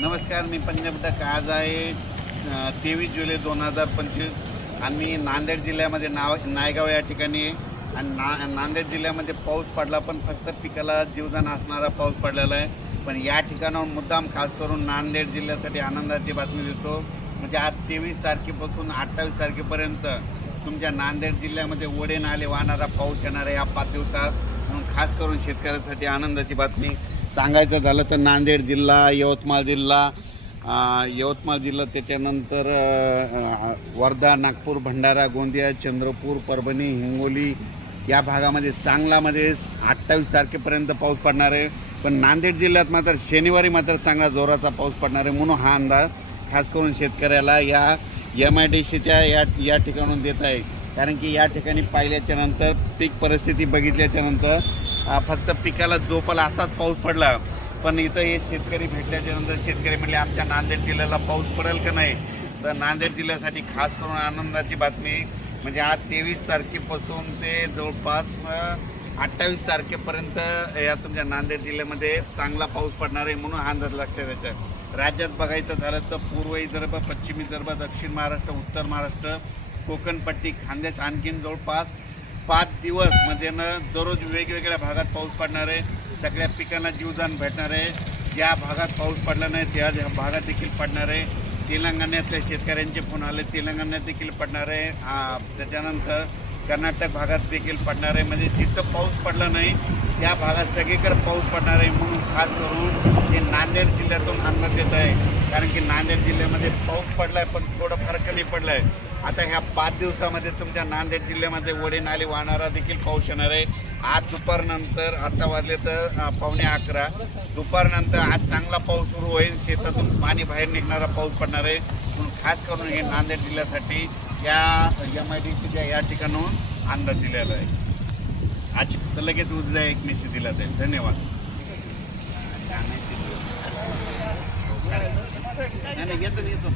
नमस्कार, मी पंजाबटक. आज आहे 23 जुलै 2025 आणि मी नांदेड जिल्ह्यामध्ये नायगाव या ठिकाणी आहे. आणि नांदेड जिल्ह्यामध्ये पाऊस पडला, पण फक्त पिकाला जीवदान असणारा पाऊस पडलेला आहे. पण या ठिकाणाहून मुद्दाम खास करून नांदेड जिल्ह्यासाठी आनंदाची बातमी देतो. म्हणजे आज 23 तारखेपासून 28 तारखेपर्यंत तुमच्या नांदेड जिल्ह्यामध्ये ओढे नाले वाहणारा पाऊस येणार आहे या 5 दिवसात. म्हणून खास करून शेतकऱ्यांसाठी आनंदाची बातमी सांगायचं झालं तर नांदेड जिल्हा, यवतमाळ जिल्हा, त्याच्यानंतर वर्धा, नागपूर, भंडारा, गोंदिया, चंद्रपूर, परभणी, हिंगोली या भागामध्ये चांगलामध्ये 28 तारखेपर्यंत पाऊस पडणार आहे. पण नांदेड जिल्ह्यात मात्र शनिवारी मात्र चांगला जोराचा पाऊस पडणार आहे. म्हणून हा अंदाज खास करून शेतकऱ्याला या MIDCच्या या ठिकाणून देत आहे. कारण की या ठिकाणी पाहिल्याच्या नंतर पीक परिस्थिती बघितल्याच्या नंतर फक्त पिकाला जोपाला असाच पाऊस पडला. पण इथं हे शेतकरी भेटल्याच्या नंतर शेतकरी म्हणले आमच्या नांदेड जिल्ह्याला पाऊस पडेल का नाही. तर नांदेड जिल्ह्यासाठी खास करून आनंदाची बातमी म्हणजे आज 23 तारखेपासून ते जवळपास 28 तारखेपर्यंत या तुमच्या नांदेड जिल्ह्यामध्ये चांगला पाऊस पडणार आहे. म्हणून हा अंदाज लक्षात येतं. राज्यात बघायचं झालं तर पूर्व विदर्भ, पश्चिम विदर्भ, दक्षिण महाराष्ट्र, उत्तर महाराष्ट्र, कोकणपट्टी, खानदेश आणखीन जवळपास 5 दिवस म्हणजे दररोज वेगवेगळ्या भागात पाऊस पडणार आहे. सगळ्या पिकांना जीवदान भेटणार आहे. ज्या भागात पाऊस पडला नाही त्या भागात देखील पडणार आहे. तेलंगणातल्या शेतकऱ्यांचे फोन आले, तेलंगणात देखील पडणार आहे. त्याच्यानंतर कर्नाटक भागात देखील पडणार आहे. म्हणजे जिथं पाऊस पडला नाही त्या भागात सगळीकडे पाऊस पडणार आहे. म्हणून खास करून हे नांदेड जिल्ह्यातून अंदाज देत आहे. कारण की नांदेड जिल्ह्यामध्ये पाऊस पडला आहे, पण थोडं फरकने पडला आहे. आता ह्या 5 दिवसामध्ये तुमच्या नांदेड जिल्ह्यामध्ये ओढे नाले वाहणारा देखील पाऊस येणार आहे. आज दुपारनंतर, आता वाजले तर 11:15, दुपारनंतर आज चांगला पाऊस सुरू होईल. शेतातून पाणी बाहेर निघणारा पाऊस पडणार आहे. म्हणून खास करून हे नांदेड जिल्ह्यासाठी या MIDCच्या या ठिकाणाहून अंदाज दिलेला आहे. आज लगेच उद्या एक मेसेज दिला जाईल. धन्यवाद. नाही येतो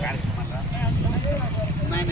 कार्यक्रमाला नाही